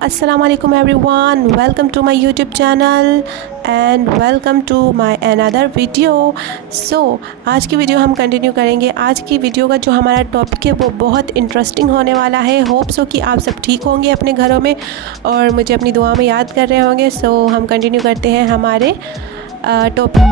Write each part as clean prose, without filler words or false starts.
अस्सलाम वालेकुम everyone, welcome to my YouTube channel and welcome to my another video. So आज की video हम कंटिन्यू करेंगे। आज की वीडियो का जो हमारा टॉपिक है वो बहुत इंटरेस्टिंग होने वाला है। होप सो कि आप सब ठीक होंगे अपने घरों में और मुझे अपनी दुआ में याद कर रहे होंगे। सो हम कंटिन्यू करते हैं हमारे टॉपिक।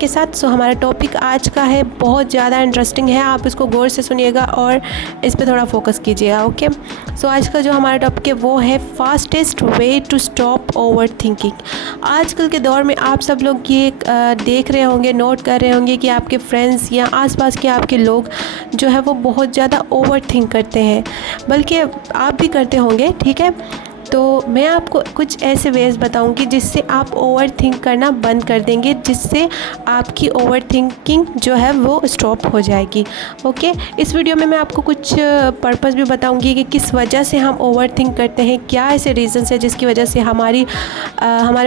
के साथ हमारा टॉपिक आज का है बहुत ज़्यादा इंटरेस्टिंग है। आप इसको गौर से सुनिएगा और इस पे थोड़ा फोकस कीजिएगा। ओके, सो आज का जो हमारा टॉपिक है वो है fastest way to stop overthinking. आजकल के दौर में आप सब लोग ये देख रहे होंगे, नोट कर रहे होंगे कि आपके फ्रेंड्स या आसपास के आपके लोग जो है वो बहुत ज़्यादा ओवर थिंक करते हैं, बल्कि आप भी करते होंगे। ठीक है, तो मैं आपको कुछ ऐसे वेज बताऊंगी जिससे आप ओवर थिंक करना बंद कर देंगे, जिससे आपकी ओवर थिंकिंग जो है वो स्टॉप हो जाएगी। ओके, इस वीडियो में मैं आपको कुछ पर्पस भी बताऊंगी कि किस वजह से हम ओवर थिंक करते हैं, क्या ऐसे रीज़न्स है जिसकी वजह से हमारे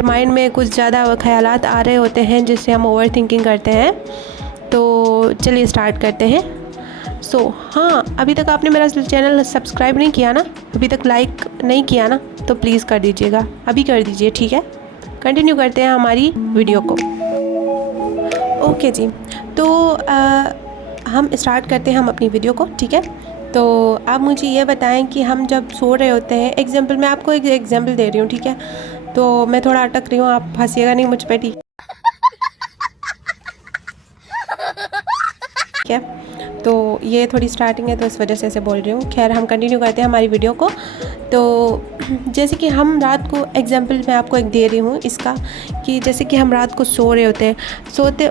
माइंड में कुछ ज़्यादा ख़यालात आ रहे होते हैं जिससे हम ओवर थिंकिंग करते हैं। तो चलिए स्टार्ट करते हैं। हाँ, अभी तक आपने मेरा चैनल सब्सक्राइब नहीं किया ना, अभी तक लाइक नहीं किया ना, तो प्लीज़ कर दीजिएगा, अभी कर दीजिए। ठीक है, कंटिन्यू करते हैं हमारी वीडियो को। ओके जी, तो हम स्टार्ट करते हैं हम अपनी वीडियो को। ठीक है, तो आप मुझे ये बताएं कि हम जब सो रहे होते हैं, एग्जाम्पल मैं आपको एक एग्जाम्पल दे रही हूँ। ठीक है, तो मैं थोड़ा अटक रही हूँ, आप हंसिएगा नहीं मुझ पर। ठीक है, तो ये थोड़ी स्टार्टिंग है तो इस वजह से ऐसे बोल रही हूँ। खैर, हम कंटिन्यू करते हैं हमारी वीडियो को। तो जैसे कि हम रात को, एग्जांपल मैं आपको एक दे रही हूँ इसका, कि जैसे कि हम रात को सो रहे होते हैं,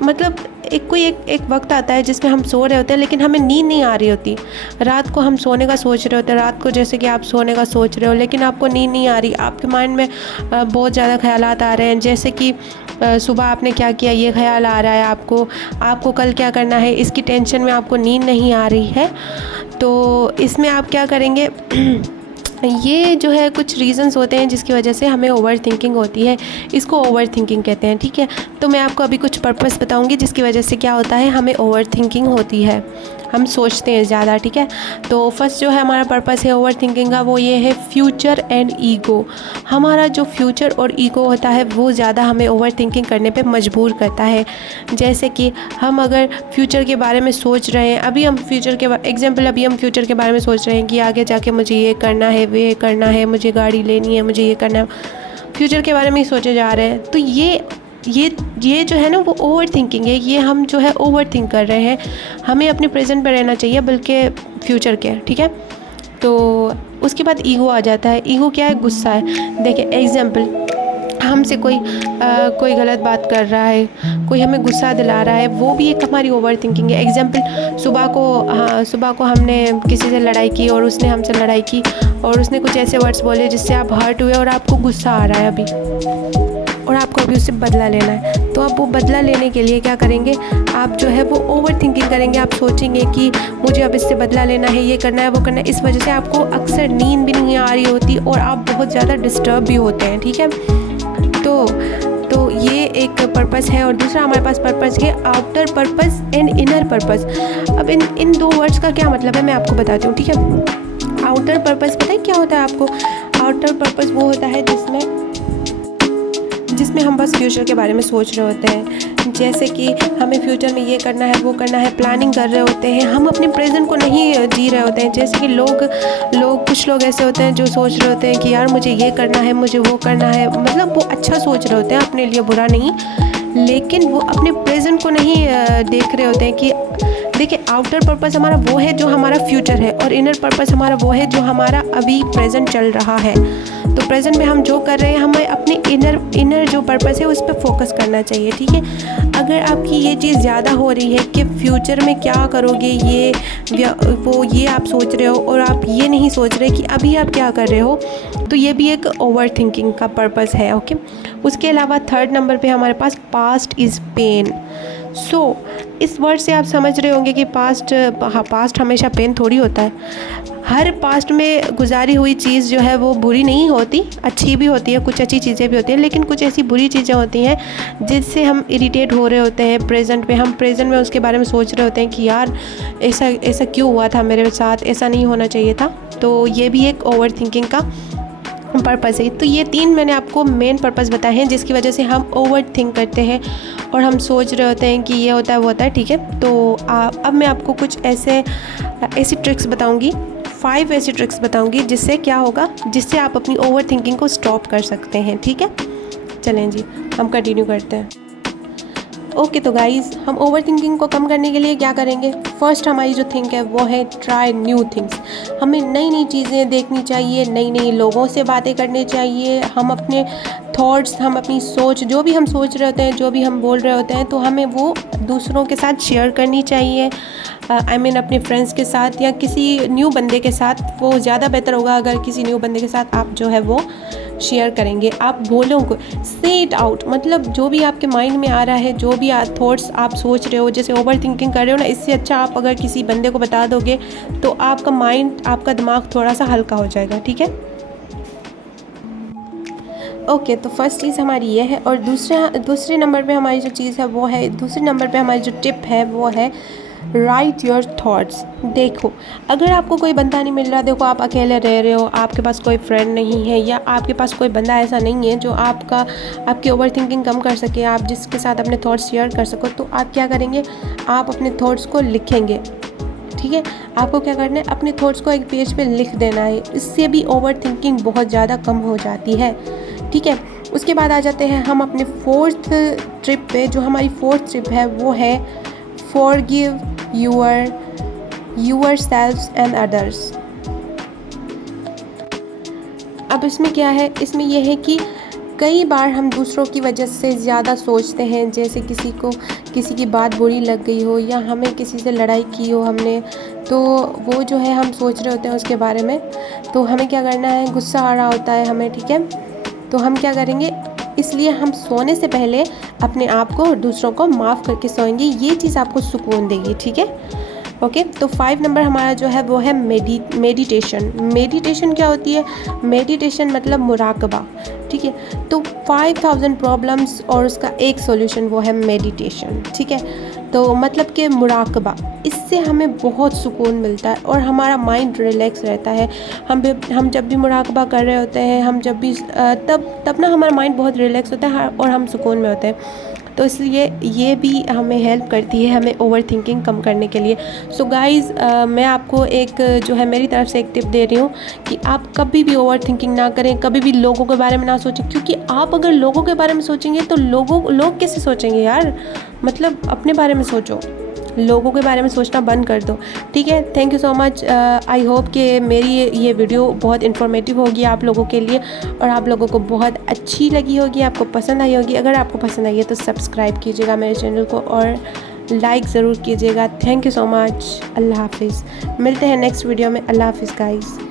मतलब एक वक्त आता है जिसमें हम सो रहे होते हैं लेकिन हमें नींद नहीं आ रही होती। रात को हम सोने का सोच रहे होते हैं, रात को जैसे कि आप सोने का सोच रहे हो लेकिन आपको नींद नहीं आ रही, आपके माइंड में बहुत ज़्यादा ख्यालात आ रहे हैं। जैसे कि सुबह आपने क्या किया ये ख्याल आ रहा है आपको कल क्या करना है, इसकी टेंशन में आपको नींद नहीं आ रही है। तो इसमें आप क्या करेंगे ये जो है कुछ रीज़न्स होते हैं जिसकी वजह से हमें ओवर थिंकिंग होती है, इसको ओवर थिंकिंग कहते हैं। ठीक है, तो मैं आपको अभी कुछ पर्पस बताऊंगी जिसकी वजह से क्या होता है, हमें ओवर थिंकिंग होती है, हम सोचते हैं ज़्यादा। ठीक है, तो फर्स्ट जो है हमारा पर्पस है ओवर थिंकिंग का, वो ये है फ्यूचर एंड ईगो। हमारा जो फ्यूचर और ईगो होता है वो ज़्यादा हमें ओवर थिंकिंग करने पे मजबूर करता है। जैसे कि हम अगर फ्यूचर के बारे में सोच रहे हैं, अभी हम फ्यूचर के बारे में सोच रहे हैं कि आगे जाके मुझे ये करना है, वे करना है, मुझे गाड़ी लेनी है, मुझे ये करना है, फ्यूचर के बारे में ही सोचे जा रहे हैं। तो ये जो है ना वो ओवर थिंकिंग है, ये हम जो है ओवर थिंक कर रहे हैं। हमें अपने प्रेजेंट पे रहना चाहिए बल्कि फ्यूचर के। ठीक है, तो उसके बाद ईगो आ जाता है। ईगो क्या है? गुस्सा है। देखिए एग्जाम्पल, हमसे कोई गलत बात कर रहा है, कोई हमें गुस्सा दिला रहा है, वो भी एक हमारी ओवर थिंकिंग है। एग्जाम्पल, सुबह को हमने किसी से लड़ाई की और उसने हमसे लड़ाई की और उसने कुछ ऐसे वर्ड्स बोले जिससे आप हर्ट हुए और आपको गुस्सा आ रहा है अभी, और आपको अभी उससे बदला लेना है। तो आप वो बदला लेने के लिए क्या करेंगे, आप जो है वो ओवर थिंकिंग करेंगे। आप सोचेंगे कि मुझे अब इससे बदला लेना है, ये करना है, वो करना है। इस वजह से आपको अक्सर नींद भी नहीं आ रही होती और आप बहुत ज़्यादा डिस्टर्ब भी होते हैं। ठीक है, तो ये एक पर्पस है। और दूसरा हमारे पास पर्पस है outer purpose and inner purpose. अब इन दो वर्ड्स का क्या मतलब है मैं आपको बताती हूँ। ठीक है, आउटर पर्पस पता है क्या होता है आपको? आउटर पर्पस वो होता है जिसमें हम बस फ्यूचर के बारे में सोच रहे होते हैं, जैसे कि हमें फ्यूचर में ये करना है, वो करना है, प्लानिंग कर रहे होते हैं। हम अपने प्रेजेंट को नहीं जी रहे होते हैं। जैसे कि कुछ लोग ऐसे होते हैं जो सोच रहे होते हैं कि यार मुझे ये करना है, मुझे वो करना है, मतलब वो अच्छा सोच रहे होते हैं अपने लिए, बुरा नहीं, लेकिन वो अपने प्रेजेंट को नहीं देख रहे होते हैं। कि देखिए, आउटर पर्पस हमारा वो है जो हमारा फ्यूचर है और इनर पर्पस हमारा वो है जो हमारा अभी प्रेजेंट चल रहा है। तो प्रेजेंट में हम जो कर रहे हैं, हमें अपने इनर जो पर्पस है उस पर फोकस करना चाहिए। ठीक है, अगर आपकी ये चीज़ ज़्यादा हो रही है कि फ्यूचर में क्या करोगे, ये आप सोच रहे हो और आप ये नहीं सोच रहे कि अभी आप क्या कर रहे हो, तो ये भी एक ओवर थिंकिंग का पर्पस है। ओके, उसके अलावा थर्ड नंबर पे हमारे पास पास्ट इज़ पेन। इस वर्ड से आप समझ रहे होंगे कि पास्ट हमेशा पेन थोड़ी होता है। हर पास्ट में गुजारी हुई चीज़ जो है वो बुरी नहीं होती, अच्छी भी होती है, कुछ अच्छी चीज़ें भी होती हैं, लेकिन कुछ ऐसी बुरी चीज़ें होती हैं जिससे हम इरिटेट हो रहे होते हैं प्रेजेंट में। हम प्रेजेंट में उसके बारे में सोच रहे होते हैं कि यार ऐसा ऐसा क्यों हुआ था मेरे साथ, ऐसा नहीं होना चाहिए था। तो ये भी एक ओवर थिंकिंग का पर्पज़ है। तो ये 3 मैंने आपको मेन पर्पज़ बताए हैं जिसकी वजह से हम ओवर थिंक करते हैं और हम सोच रहे होते हैं कि ये होता है वो होता है, ठीक है। तो अब मैं आपको कुछ ऐसी ट्रिक्स बताऊंगी, 5 ऐसी ट्रिक्स बताऊंगी जिससे क्या होगा, जिससे आप अपनी ओवर थिंकिंग को स्टॉप कर सकते हैं, ठीक है। चलें जी, हम कंटिन्यू करते हैं। ओके तो गाइज़, हम ओवर थिंकिंग को कम करने के लिए क्या करेंगे। फर्स्ट हमारी जो थिंक है वो है ट्राई न्यू थिंग्स। हमें नई नई चीज़ें देखनी चाहिए, नई नई लोगों से बातें करनी चाहिए। हम अपने थॉट्स, हम अपनी सोच, जो भी हम सोच रहे होते हैं, जो भी हम बोल रहे होते हैं, तो हमें वो दूसरों के साथ शेयर करनी चाहिए। अपने फ्रेंड्स के साथ या किसी न्यू बंदे के साथ। वो ज़्यादा बेहतर होगा अगर किसी न्यू बंदे के साथ आप जो है वो शेयर करेंगे। आप बोलों को से इट आउट, मतलब जो भी आपके माइंड में आ रहा है, जो भी थॉट्स आप सोच रहे हो, जैसे ओवर थिंकिंग कर रहे हो ना, इससे अच्छा आप अगर किसी बंदे को बता दोगे तो आपका माइंड, आपका दिमाग थोड़ा सा हल्का हो जाएगा, ठीक है। ओके तो फर्स्ट चीज़ हमारी ये है। और दूसरे नंबर पे हमारी जो चीज़ है वो है, दूसरे नंबर पे हमारी जो टिप है वो है राइट योर थॉट्स। देखो, अगर आपको कोई बंदा नहीं मिल रहा, देखो आप अकेले रह रहे हो, आपके पास कोई फ्रेंड नहीं है, या आपके पास कोई बंदा ऐसा नहीं है जो आपकी ओवर थिंकिंग कम कर सके, आप जिसके साथ अपने थॉट्स शेयर कर सको, तो आप क्या करेंगे, आप अपने थॉट्स को लिखेंगे, ठीक है। आपको क्या करना है, अपने थॉट्स को एक पेज पे लिख देना है। इससे भी ओवर थिंकिंग बहुत ज़्यादा कम हो जाती है, ठीक है। उसके बाद आ जाते हैं हम अपने 4th ट्रिप पे। जो हमारी 4th ट्रिप है वो है फॉरगिव योरसेल्व्स एंड अदर्स। अब इसमें क्या है, इसमें यह है कि कई बार हम दूसरों की वजह से ज़्यादा सोचते हैं। जैसे किसी की बात बुरी लग गई हो, या हमें किसी से लड़ाई की हो हमने, तो वो जो है हम सोच रहे होते हैं उसके बारे में। तो हमें क्या करना है, गुस्सा आ रहा होता है हमें, ठीक है। तो हम क्या करेंगे, इसलिए हम सोने से पहले अपने आप को और दूसरों को माफ़ करके सोएंगे। ये चीज़ आपको सुकून देगी, ठीक है। ओके तो 5 नंबर हमारा जो है वो है मेडिटेशन। मेडिटेशन क्या होती है, मेडिटेशन मतलब मुराकबा, ठीक है। तो 5000 प्रॉब्लम्स और उसका एक सॉल्यूशन वो है मेडिटेशन, ठीक है। तो मतलब कि मुराकबा, इससे हमें बहुत सुकून मिलता है और हमारा माइंड रिलैक्स रहता है। हम जब भी मुराकबा कर रहे होते हैं, हम जब भी तब ना हमारा माइंड बहुत रिलैक्स होता है और हम सुकून में होते हैं। तो इसलिए ये भी हमें हेल्प करती है हमें ओवर थिंकिंग कम करने के लिए। सो गाइज़, मैं आपको एक जो है मेरी तरफ से एक टिप दे रही हूँ कि आप कभी भी ओवर थिंकिंग ना करें, कभी भी लोगों के बारे में ना सोचें, क्योंकि आप अगर लोगों के बारे में सोचेंगे तो लोग कैसे सोचेंगे यार। मतलब अपने बारे में सोचो, लोगों के बारे में सोचना बंद कर दो, ठीक है। Thank you so much. I hope कि मेरी ये वीडियो बहुत इन्फॉर्मेटिव होगी आप लोगों के लिए और आप लोगों को बहुत अच्छी लगी होगी, आपको पसंद आई होगी। अगर आपको पसंद आई है तो सब्सक्राइब कीजिएगा मेरे चैनल को और लाइक ज़रूर कीजिएगा। Thank you so much. अल्लाह हाफिज़। मिलते हैं नेक्स्ट वीडियो में। अल्लाह हाफिज़ गाइज़।